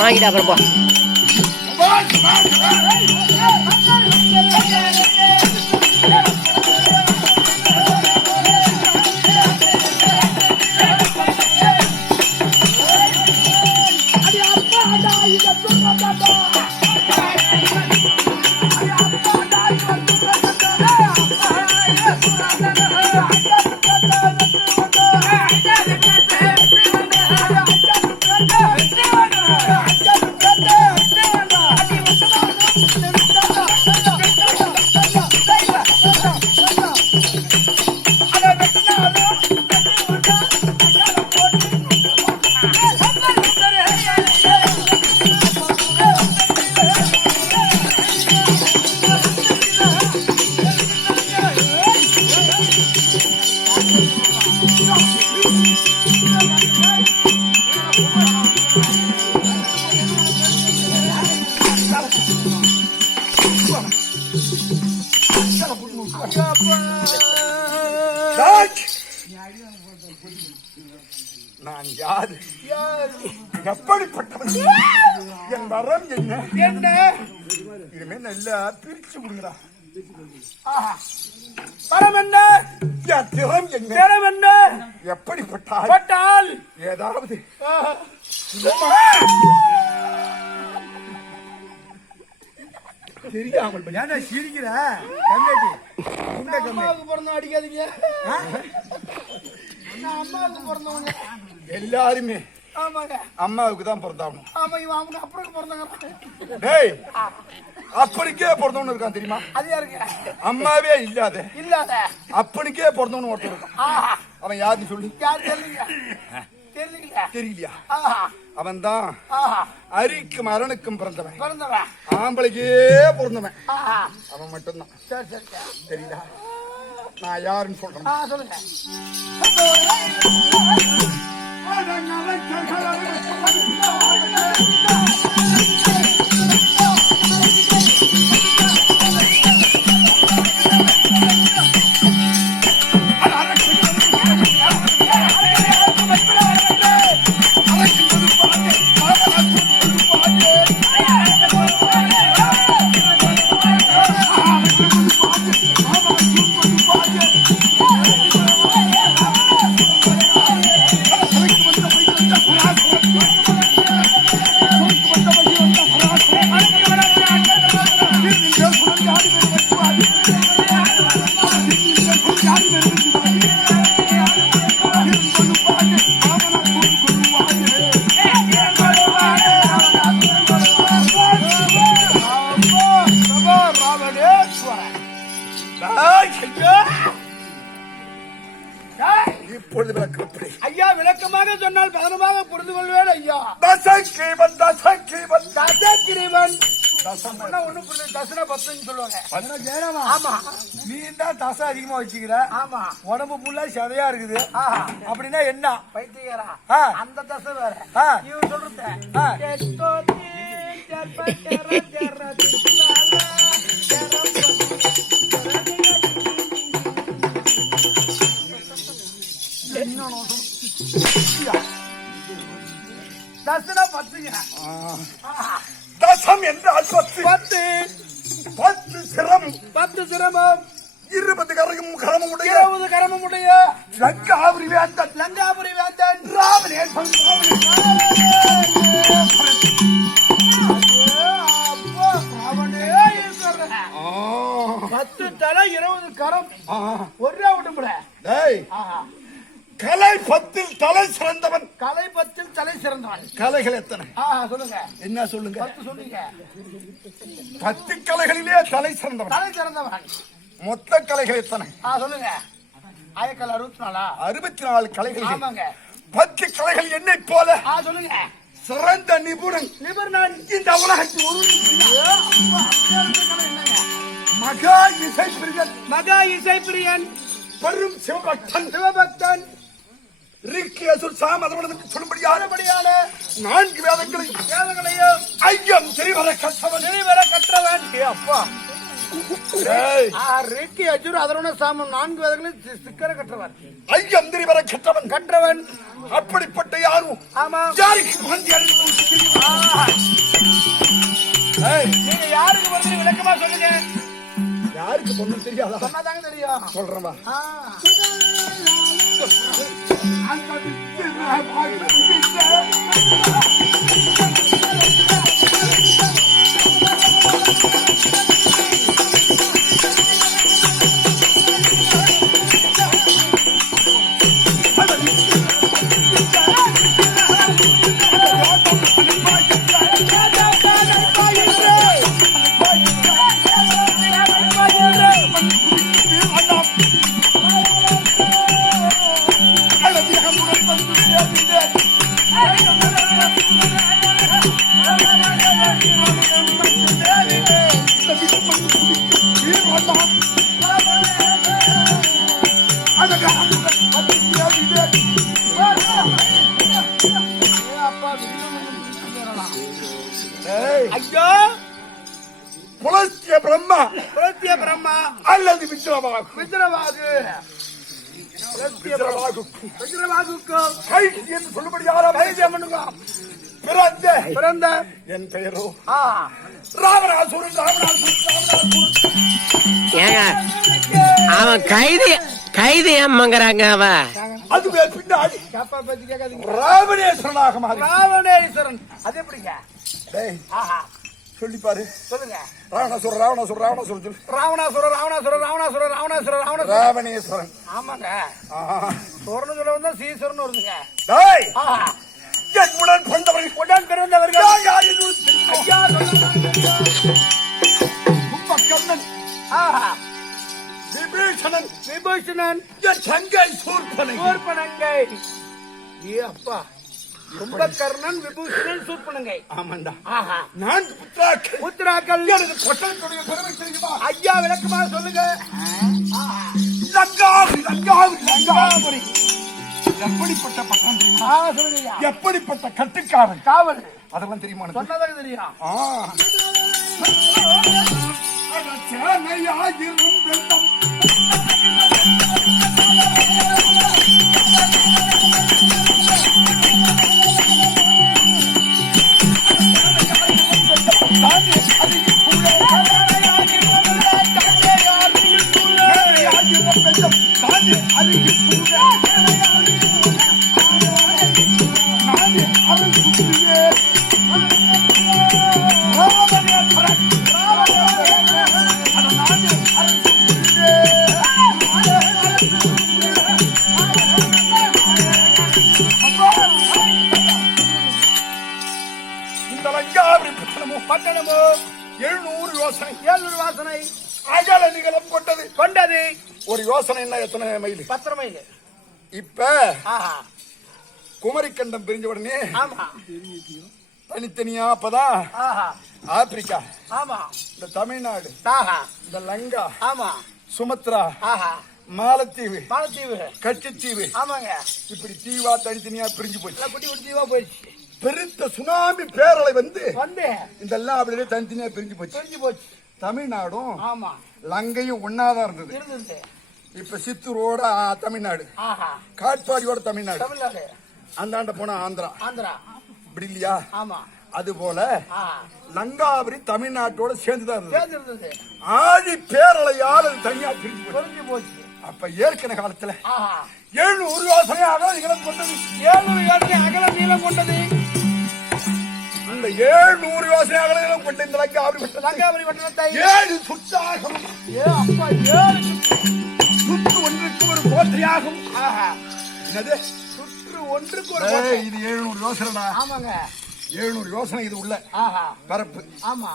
வாங்கிட்டு அப்புறம் போ. என்ன? என்ன? இனிமே நல்லா பிரிச்சு விடுங்கடா பரம் என்ன? என் திறம் என்ன? திறம் என்ன? எப்படிப்பட்டால் பட்டால். ஏதாவது. தெரியாமல் சிரிக்கிற? கம்மியாட்டி உண்டை அம்மாவுக்கு அடிக்காதீங்க. நான் அம்மாவுக்கு பிறந்தவங்க எல்லாருமே. ஆமாங்க. அம்மாவுக்கு தான் பிறந்தாகணும் ஆமா இவன் அவங்க அப்புறம் பிறந்தவங்க டேய் அப்பனுக்கே பிறந்தவனு இருக்கான் தெரியுமா? அது யாருங்க அம்மாவே இல்லாத. இல்லாத. அப்பனுக்கே பிறந்தவனு ஒருத்தன் இருக்கான். அவன் யாருன்னு சொல்லி. யார் தெரியலீங்க? தெரியலீங்களா தெரியலையா? அவன் தான் அரிக்கும் அரணுக்கும் பிறந்தவன். பிறந்தவன். ஆம்பளைக்கே பிறந்தவன் அவன் மட்டும்தான். சரி சரி. தெரியல நான் யாருன்னு சொல்றேன். சொல்லுங்க. இப்பொழுது தசகிரிவன் தசம் ஒண்ணும் புரியல தசன பத்துன்னு சொல்லுவாங்க. ஆமா. நீ தான் தசை அதிகமா வச்சுக்கிற. ஆமா. உடம்பு ஃபுல்லா சதையா இருக்குது. அப்படின்னா என்ன? பைத்தியக்காரா? ஆ. அந்த தசை வேற. இவன் சொல்றது. தசனா பத்துங்க தசம் என்றால் பத்து பத்து பத்து சிரம் பத்து சிரமம் இருபது கரையும் கரமும் உடைய இருபது கரமுடைய லங்காபுரி வேந்தன் லங்காபுரி வேந்தன் ராமநேசன். பத்து தலை இருபது கரம் ஒரு ஆஹா கலை பத்தில் தலை சிறந்தவன் கலை பத்தில் தலை சிறந்தவன். கலைகள் எத்தனை? சொல்லுங்க. என்ன சொல்லுங்க? பத்து சொன்னீங்க பத்து கலைகளிலே தலை சிறந்தவன். தலை சிறந்தவன். மொத்த கலைகள் எத்தனை? சொல்லுங்க. ஆயக்கல் அறுபத்தி நாலா அறுபத்தி நாலு கலைகள். ஆமாங்க. பத்து கலைகள் என்னை போல சொல்லுங்க. சிறந்த நிபுணன். நிபர்ணன் இந்த உலகத்தில் ஒரு கலை? மகா இசை பிரியன் மகா இசை பிரியன் பெரும் சிவபக்தன். சிவபக்தன். சொல்லும்படியான நான்கு வேதங்களை வேதங்களையும் ஐயம் திரிவர கற்றவன் நிறைவேற கற்றவன் அப்பா ரெட்டி அஜுர் அதரோட சாமம் நான்கு வேதங்களையும் சி- சிக்கர கற்றவன் ஐயம் திரிவர கற்றவன். கற்றவன் அப்படிப்பட்ட யாரும் ஆமா. யாருக்கு வந்து அறிவு யாருக்கு வந்து விளக்கமா சொல்லுங்க? யாருக்கு பொண்ணு தெரியாதா? சொன்னாதாங்க தெரியும். சொல்றவா. ஆ. ஏ ஐயோ! புலஸ்திய பிரம்மா. பிரத்ய பிரம்மா. அல்லது கைதியம் பண்ணுங்க. பிறந்த. என் பெயரோ. ஆ. ராவணாசுரன் ராவணாசுரன் ராவணாசுரன். ஏங்க அவன் கைதி கைதி ஏமாங்கிறாங்க அவன் அதுவே பின்னாடி. கேப்பா பத்தி கேட்காதீங்க ராவணேஸ்வரனாக மாறி. ராவணேஸ்வரன். அது எப்படிங்க? டேய் ஆஹா. சொல்லி பாரு சொல்லுங்க. ராவணாசுர ராவணாசுர ராவணாசுர சொல்லு. ராவணாசுர ராவணாசுர ராவணாசுர ராவணாசுர ராவணாசுர ராவணேஸ்வரன். ஆமாங்க. ஆஹா. சொர்ண சொல்ல வந்தா சீசர்னு வருதுங்க. டேய் உடன் பிறந்தவர்கள் உடன் பிறந்தவர்கள்? ஐயா விபீஷணன் விபூஷணன். என் தங்கை சூர்பனை சூர்பனங்கை. ஏ அப்பா. கும்பகர்ணன் விபூஷணன் சூர்பனங்கை. ஆமாண்டா. ஆஹா. நான்கு புத்திராக்கள் உத்ராக்கள் எனது கொட்டத்துடைய பெருமை தெரியுமா ஐயா விளக்கமா சொல்லுங்க. லங்காபுரி லங்காபுரி லங்காபுரி. எப்படிப்பட்ட பட்டம் தெரியுமா? சொல்லுங்க எப்படிப்பட்ட கட்டுக்காரன்? காவல். அதெல்லாம் தெரியுமா? சொன்னதாக தெரியும். சேனையாயிரும் வெள்ளம். ஒரு யோசனைன்னா எத்தனை மைல் பத்திர மைல் இப்ப குமரிக்கண்டம் பிரிஞ்ச உடனே ஆமா. தனித்தனியா அப்பதான் ஆப்பிரிக்கா. ஆமா. இந்த தமிழ்நாடு. ஆஹா. இந்த லங்கா. ஆமா. சுமத்ரா. மாலத்தீவு. மாலத்தீவு. கட்சித்தீவு ஆமாங்க. இப்படி தீவா தனித்தனியா பிரிஞ்சு போச்சு. குட்டி குட்டி தீவா போயிடுச்சு. பெருத்த சுனாமி பேரலை வந்து வந்து. இந்த எல்லாம் அப்படியே தனித்தனியா பிரிஞ்சு போச்சு. தெரிஞ்சு போச்சு. தமிழ்நாடும் ஆமா. லங்கையும் ஒன்னாதான் இருந்தது. இருந்தது. இப்ப சித்தூரோட தமிழ்நாடு. காட்பாடியோட தமிழ்நாடு. தமிழ்நாடு. அந்தாண்ட போனா ஆந்திரா. ஆந்திரா. இப்படி இல்லையா? ஆமா. அது போல லங்காபுரி தமிழ்நாட்டோட சேர்ந்துதான் இருந்தது. ஆதி பேரலையால் அது தனியா பிரிஞ்சு போச்சு. அப்ப ஏற்கன காலத்துல ஆஹா. எழுநூறு யோசனையாக இடம் கொண்டது ஏழு யோசனை அகல நீளம் கொண்டது. அந்த ஏழ்நூறு யோசனையாக இடம் கொண்ட இந்த லங்காபுரி பட்டணத்தை லங்காபுரி பட்டணத்தை ஏழு சுற்றாகவும் ஏ அப்பா ஏழு சுற்று. ஒன்றுக்கு கோட்டையாகும் ஆஹா. என்னது? சுற்று ஒன்றுக்கு ஒரு இது எழுநூறு யோசனைடா. ஆமாங்க. எழுநூறு யோசனை இது உள்ள. ஆஹா. பரப்பு. ஆமா.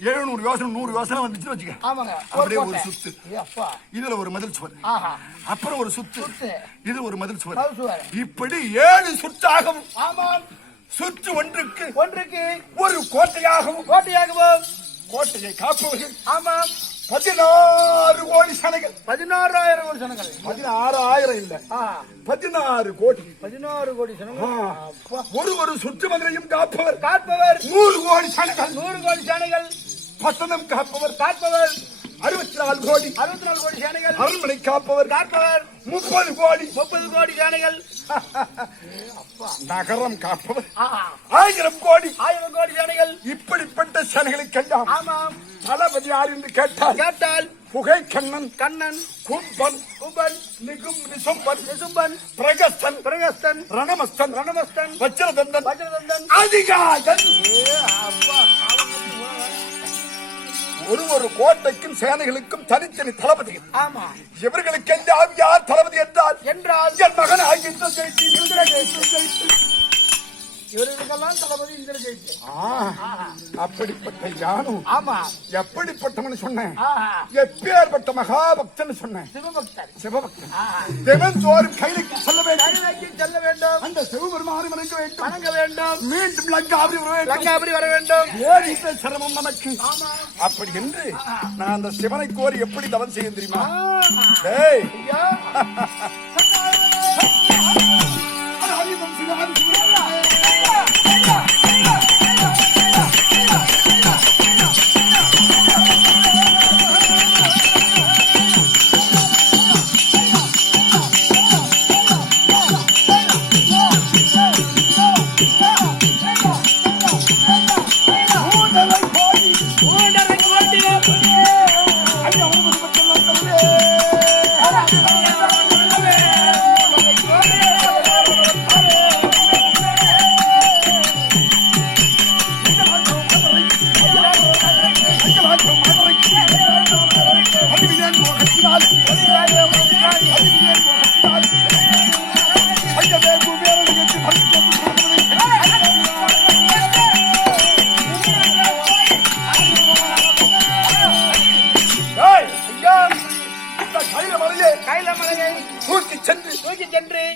எழுநூறு யோசனை நூறு யோசனை வந்துச்சுன்னு வச்சுக்க. ஆமாங்க. அப்படியே ஒரு. சுத்து. ஏ அப்பா. இதுல ஒரு மதில் சுவர். ஆஹா. அப்புறம் ஒரு சுத்து. சுத்து. இது ஒரு மதில் சுவர். இப்படி ஏழு சுற்றாகவும் ஆமாம். சுற்று ஒன்றுக்கு ஒன்றுக்கு ஒரு கோட்டையாகவும் கோட்டையாகவும் கோட்டையை காப்பவர்கள் ஆமாம். பதினாறு கோடி சனைகள் பதினாறாயிரம் கோடி சனங்கள். பதினாறு ஆயிரம் இல்ல பதினாறு கோடி. பதினாறு கோடி சனங்கள். ஒரு ஒரு சுற்று மதிலையும் காப்பவர். காப்பவர். நூறு கோடி சனைகள் நூறு கோடி சேனைகள் பட்டணம் காப்பவர். காப்பவர். அறுபத்தி நாலு கோடி. அறுபத்தி நாலு கோடி சேனைகள் அரண்மனை காப்பவர். காப்பவர். முப்பது கோடி. முப்பது கோடி சேனைகள் நகரம் ஆஹா ஆயிரம் கோடி. ஆயிரம் கோடி சேனைகள் இப்படிப்பட்ட சேனைகளுக்கெல்லாம் ஆமாம். தளபதி யார் என்று கேட்டால் கேட்டால் புகை கண்ணன் கண்ணன் கும்பன் குபன் நிகும் நிசம்பன் நிசும்பன் பிரகஸ்தன் பிரகஸ்தன் ரணமஸ்தன் ரணமஸ்தன் வஜ்ரதந்தன் வஜ்ரதந்தன். அதிகாதன். அப்பா ஒரு ஒரு கோட்டைக்கும் சேனைகளுக்கும் தனித்தனி தளபதி ஆமா இவர்களுக்கு எல்லாம் யார் தளபதி என்றால் என்றால் என் மகன் இந்திரஜெயித்து. இவர்களுக்கெல்லாம் தளபதி இந்திர ஜெயிச்சு ஆ, அப்படிப்பட்ட யானும் ஆமா. எப்படிப்பட்டவன் சொன்னேன். எப்பேற்பட்ட மகாபக்தன் சொன்னேன். சிவபக்தர். சிவபக்தன். ஆஹா தினந்தோறும் கைலைக்கு செல்ல வேண்டும். செல்ல வேண்டும். அந்த சிவபெருமானை வணங்க வேண்டும். வணங்க வேண்டும். மீண்டும் லங்காபுரி வர வேண்டும். லங்காபுரி வர வேண்டும். இந்த சிரமம் நமக்கு? ஆமா. அப்படி என்று நான் அந்த சிவனை கோரி எப்படி தவம் செய்ய தெரியுமா. டேய்.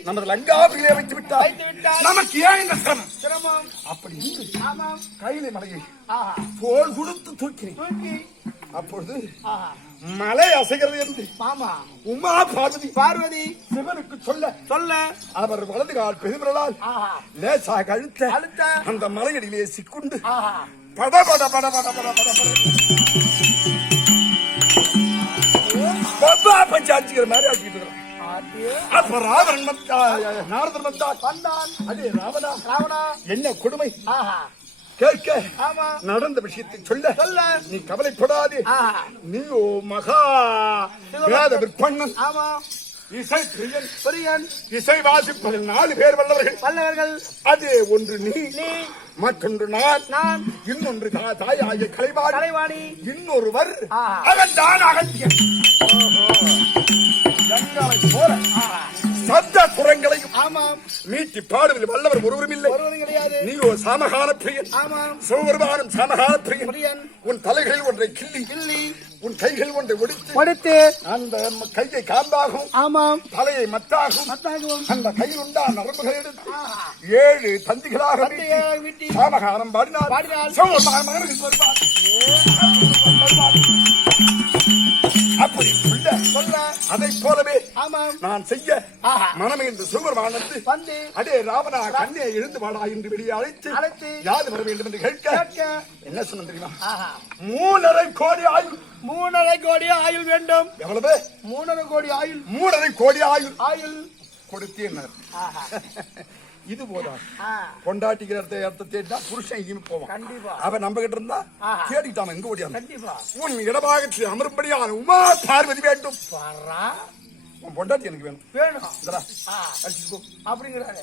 நமது லங்காவிலே வைத்து விட்டார் நமக்கு ஏன் இந்த சிரமம்? சிரமம். அப்படி ஆமாம். கையில மலையை ஆஹா. தோல் கொடுத்து தூக்கினேன் தூக்கி. அப்பொழுது ஆஹா. மலை அசைகிறது என்று மாமா உமா பார்வதி பார்வதி. சிவனுக்கு சொல்ல சொல்ல. அவர் வலது கால் பெருமிரலால் ஆஹா. லேசாக அழுத்த அந்த மலையடியிலே சிக்குண்டு பட பட பட பட பட பட பட பஞ்சாட்சிக்கிற மாதிரி ஆட்டிக்கிட்டு இருக்கிறான். அப்ப ராவணன் வந்தா, நாரதன் வந்தான். வந்தான் அதே ராவணா ராவணா. என்ன கொடுமை? கேட்க நடந்த விஷயத்தை சொல்ல. சொல்ல. நீ கவலைப்படாதே. நீயோ மகா வேத விற்பண்ணன் ஆமா. இசை பிரியன். பிரியன். இசை வாசிப்பதில் நாலு பேர் வல்லவர்கள். வல்லவர்கள். அது ஒன்று நீ. மற்றொன்று நான். நான். இன்னொன்று தாயாகிய கலைவாணி. கலைவாணி. இன்னொருவர். அவன் தான் அகத்தியன். எங்களை போல சப்த ஆமாம். மீட்டி பாடுவதில் வல்லவர் ஒருவரும் இல்லை. கிடையாது. நீயோ சாமகான பிரியன். ஆமாம். சிவபெருமானும் சாமகான பிரியன். உன் தலைகளில் ஒன்றை கிள்ளி கிள்ளி. உன் கைகள் ஒன்றை ஒடித்து படுத்து அந்த கையை காம்பாகும். ஆமாம். தலையை மத்தாகும். மத்தாகவும் அந்த கையில் உண்டா நரம்புகள் எடுத்து ஏழு தந்திகளாக சாமகானம் பாடினார் பாடினார். சிவபெருமான் மகனுக்கு வருவார். அப்படி சொல்ல சொல்ல அதைப் போலவே ஆமாம். நான் செய்ய. மனமே என்று சிவபெருமான் வந்து வந்து அடே ராவணா கண்ணே எழுந்து வாடா என்று வெளியே அழைத்து அழைத்து யாது வர வேண்டும் என்று கேட்க என்ன சொன்ன தெரியுமா? மூணரை கோடி ஆயுள். மூணரை கோடி ஆயுள் வேண்டும். எவ்வளவு? மூணரை கோடி ஆயுள். மூணரை கோடி ஆயுள். ஆயுள். கொடுத்தேன் இது போதான் ஆ, கொண்டாட்டிக்கிற அர்த்த அர்த்தம் தேடினா புருஷன் எங்கேயுமே போவான். கண்டிப்பா. அவன் நம்ம கிட்ட இருந்தா. தேடிட்டாம எங்க கண்டிப்பா. உன் இடபாகத்தில் அமரும்படியான உமா பார்வதி வேண்டும். உன் பொண்டாட்டி எனக்கு வேணும். வேணும். அப்படிங்கிறாரு.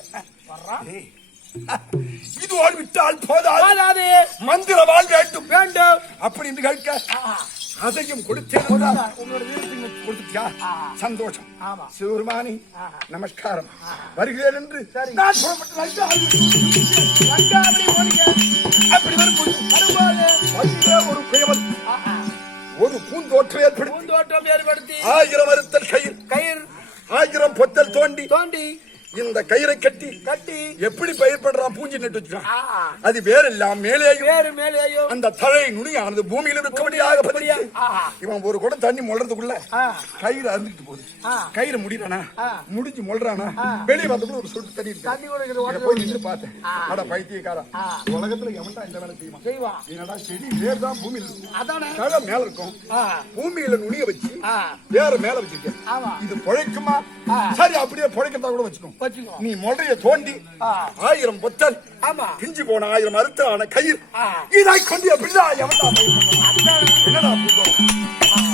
இது ஓடி விட்டால் போதாது. போதாது. மந்திரவாள் வேண்டும். வேண்டும். அப்படி என்று கேட்க அதையும் கொடுத்தேன். கொடுத்துட்டியா? சந்தோஷம். ஆமா. சிவருமானி நமஸ்காரம். வருகிறேன் என்று சரி. நான் அப்படி வரும்போது. ஒரு குயவன். ஒரு பூந்தோற்றம் ஏற்படுத்தி. பூந்தோட்டம் ஏற்படுத்தி. ஆயிரம் அறுத்தல் கயிறு. கயிறு. ஆயிரம் பொத்தல் தோண்டி. தோண்டி. இந்த கயிறை கட்டி கட்டி எப்படி பயிர் பண்றான் பூஞ்சி நட்டு வச்சுக்கான் அது வேறெல்லாம் மேலேயும் வேறு மேலேயும் அந்த தழை நுனியானது பூமியில இருக்கபடியாக ஆஹா. இவன் ஒரு குடம் தண்ணி முளறதுக்குள்ள. கயிறு அறுந்துட்டு போகுது. கயிறு முடியறானா. முடிஞ்சு முள்றானா? வெளியே வந்தப்போ ஒரு சொட்டு தண்ணி தண்ணி போய் நின்று பார்த்தேன். அட பைத்தியக்காரா ஆ. உலகத்துல எவன்டா இந்த வேலை செய்வான்? செய்வான் என்னடா செடி வேர் தான் பூமியில தழை மேல இருக்கும். பூமியில நுனிய வச்சு வேற மேல வச்சிருக்கேன். இது பொழைக்குமா. சரி அப்படியே பொழைக்கிறதா கூட வச்சுக்கோ வச்சுக்கோ. நீ முறைய தோண்டி. ஆயிரம் பொத்தல் ஆமா. பிஞ்சு போன ஆயிரம் அறுத்தான கயிறு. இதை கொண்டு எப்படிதான் என்னடா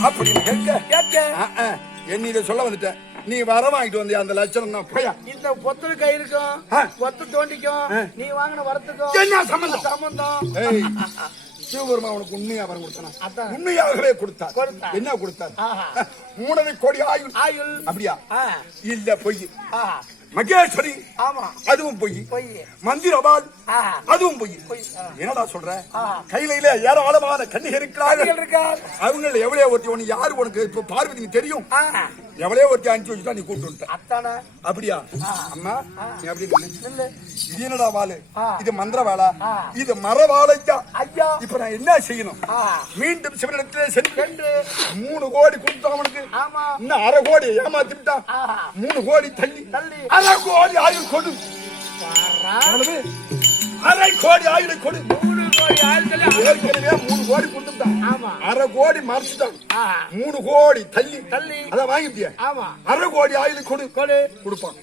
அப்படின்னு கேட்க கேட்டு ஆ, ஆ, என்ன இதை சொல்ல வந்துட்டேன் நீ வர வாங்கிட்டு வந்தியா அந்த லட்சணம்? தான் போயா. இந்த பொத்தல் கயிறுக்கும். பொத்து தோண்டிக்கும். நீ வாங்கின வரத்துக்கும் என்ன சம்பந்தம்? சம்பந்தம். சிவபெருமா உனக்கு உண்மையா வரம் கொடுத்தானா. உண்மையாகவே கொடுத்தார். என்ன கொடுத்தார். மூணரை கோடி ஆயுள். ஆயுள். அப்படியா? இல்ல பொய். மகேஸ்வரி. ஆமா. அதுவும் பொய். பொய். மந்திரபால் அதுவும் பொய். என்னடா சொல்ற. கையில ஏராளமான இருக்கிறார்கள். கண்ணிகள் இருக்கார் அவங்கள எவ்வளவு ஒருத்தி உனக்கு யாரு உனக்கு இப்ப பார்வதிக்கு தெரியும்? எவ்வளவு ஒருத்தி அனுப்பிச்சு வச்சுட்டா நீ கூட்டு அப்படியா? அம்மா நீ அப்படி. இது என்னடா வாழு. இது மந்திர வாழா. இது மர வாழைக்கா ஐயா. இப்ப நான் என்ன செய்யணும்? மீண்டும் சிவனிடத்திலே சென்று மூணு கோடி கொடுத்தான் அவனுக்கு. இன்னும் அரை கோடி ஏமாத்தி விட்டான் ஆஹா. மூணு கோடி தள்ளி. தள்ளி. அரை கோடி ஆயுள் கொடு? அரை கோடி ஆயுள் கொடு. மூணு கோடி ஆயுள் ஏற்கனவே மூணு கோடி கொடுத்துட்டான் ஆமா. அரை கோடி மறைச்சிட்டான். மூணு கோடி தள்ளி. தள்ளி. அத வாங்கிட்டிய? ஆமா. அரை கோடி ஆயுள் கொடு. கொடு. கொடுப்பான்.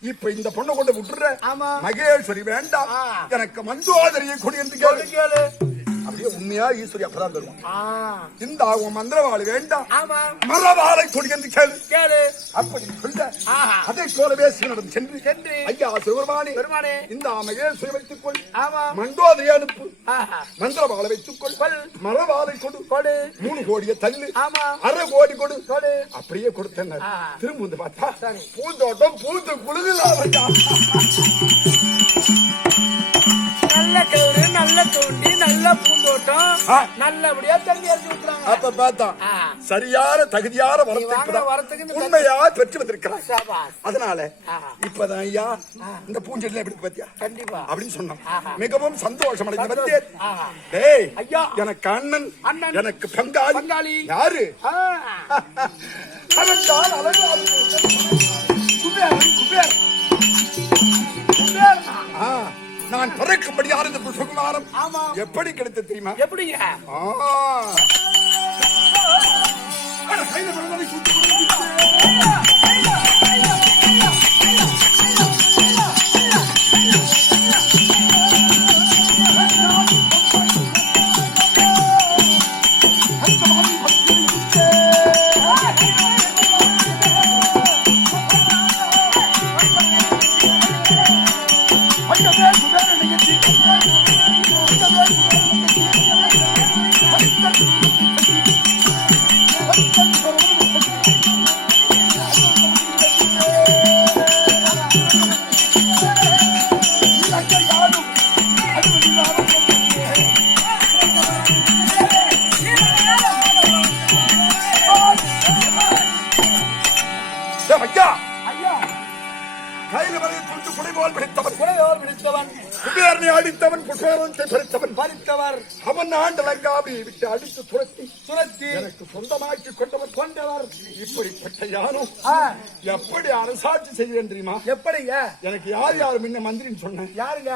இப்ப இந்த பொண்ணை கொண்டு விட்டுற ஆமா. மகேஸ்வரி வேண்டாம். எனக்கு மந்தோதரியை கொடு என்று கேளு. கேளு. அப்படியே உண்மையா ஈஸ்வரி அப்பதான் தருவான். இந்த உன் மந்திரவாளி வேண்டாம் ஆமா. மரவாளை கொடு என்று கேளு. கேளு. அப்படி சொல்ல ஆஹா. அதை போலவே சிவனிடம் சென்று. சென்று. ஐயா சிவபெருமானே. பெருமானே இந்த மகேஸ்வரி வைத்துக் கொள். ஆமா. மண்டோதரி அனுப்பு. மந்திரவாளை வைத்துக் கொள். மரவாளை கொடு. கொடு. மூணு கோடிய தள்ளு. ஆமா. அரை கோடி கொடு. கொடு. அப்படியே கொடுத்தேன். திரும்ப வந்து பார்த்தா. பூந்தோட்டம் பூத்து குழுகுலாம் நல்ல கயிறு நல்ல தோண்டி நல்ல பூந்தோட்டம். நல்லபடியா தண்ணி இறக்கி விட்டுறாங்க அப்ப பார்த்தான் ஆ. சரியான தகுதியான வரத்துக்கு உண்மையா பெற்று வந்திருக்கிறான். அதனால. இப்பதான் ஐயா இந்த பூஞ்செடியில எப்படி பாத்தியா கண்டிப்பா அப்படின்னு சொன்னான் ஆஹா. மிகவும் சந்தோஷம் அடைந்து. டேய் ஐயா. எனக்கு அண்ணன் அண்ணன். எனக்கு பங்காளி பங்காளி. யாரு ஆ. அவன்தான் நான் பிறக்கும்படியான இந்த ஆமா. எப்படி கிடைத்தது தெரியுமா எப்படிங்க ஆ. இப்படிப்பட்ட யாரும் ஆ, எப்படி அரசாட்சி செய்வேன் தெரியுமா? எப்படிங்க? எனக்கு யார் யார் முன்ன மந்திரின்னு சொன்னேன். யாருங்க.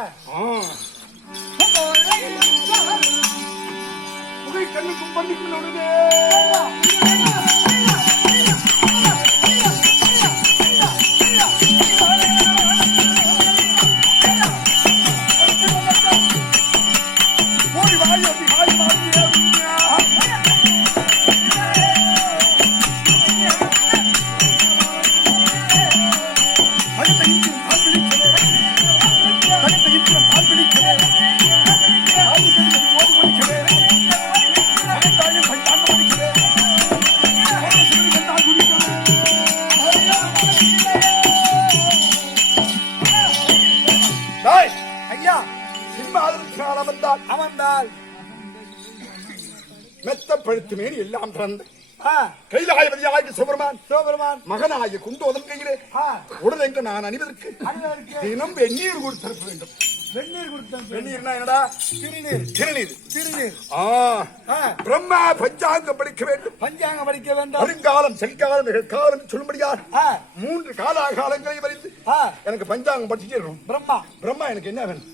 புகை கண்ணுக்கும் பண்ணிக்கும் மேனி எல்லாம் திறந்து ஆ, கைலாயபதியாகி குண்டோதன் கையிலே. ஆ, உடலெங்கு நான் அணிவதற்கு? தினம் வெந்நீர் கொடுத்திருக்க வேண்டும். வெந்நீர் கொடுத்தேன் வெந்நீர்னா என்னடா? திருநீர். திருநீர். திருநீர். ஆ. பிரம்மா பஞ்சாங்கம் படிக்க வேண்டும். பஞ்சாங்கம் படிக்க வேண்டும். வருங்காலம் செல்காலம் நிகழ்காலம் சொல்லும்படியார் மூன்று காலாகாலங்களை வரைந்து எனக்கு பஞ்சாங்கம் படிச்சுட்டே பிரம்மா. பிரம்மா எனக்கு என்ன வேணும்?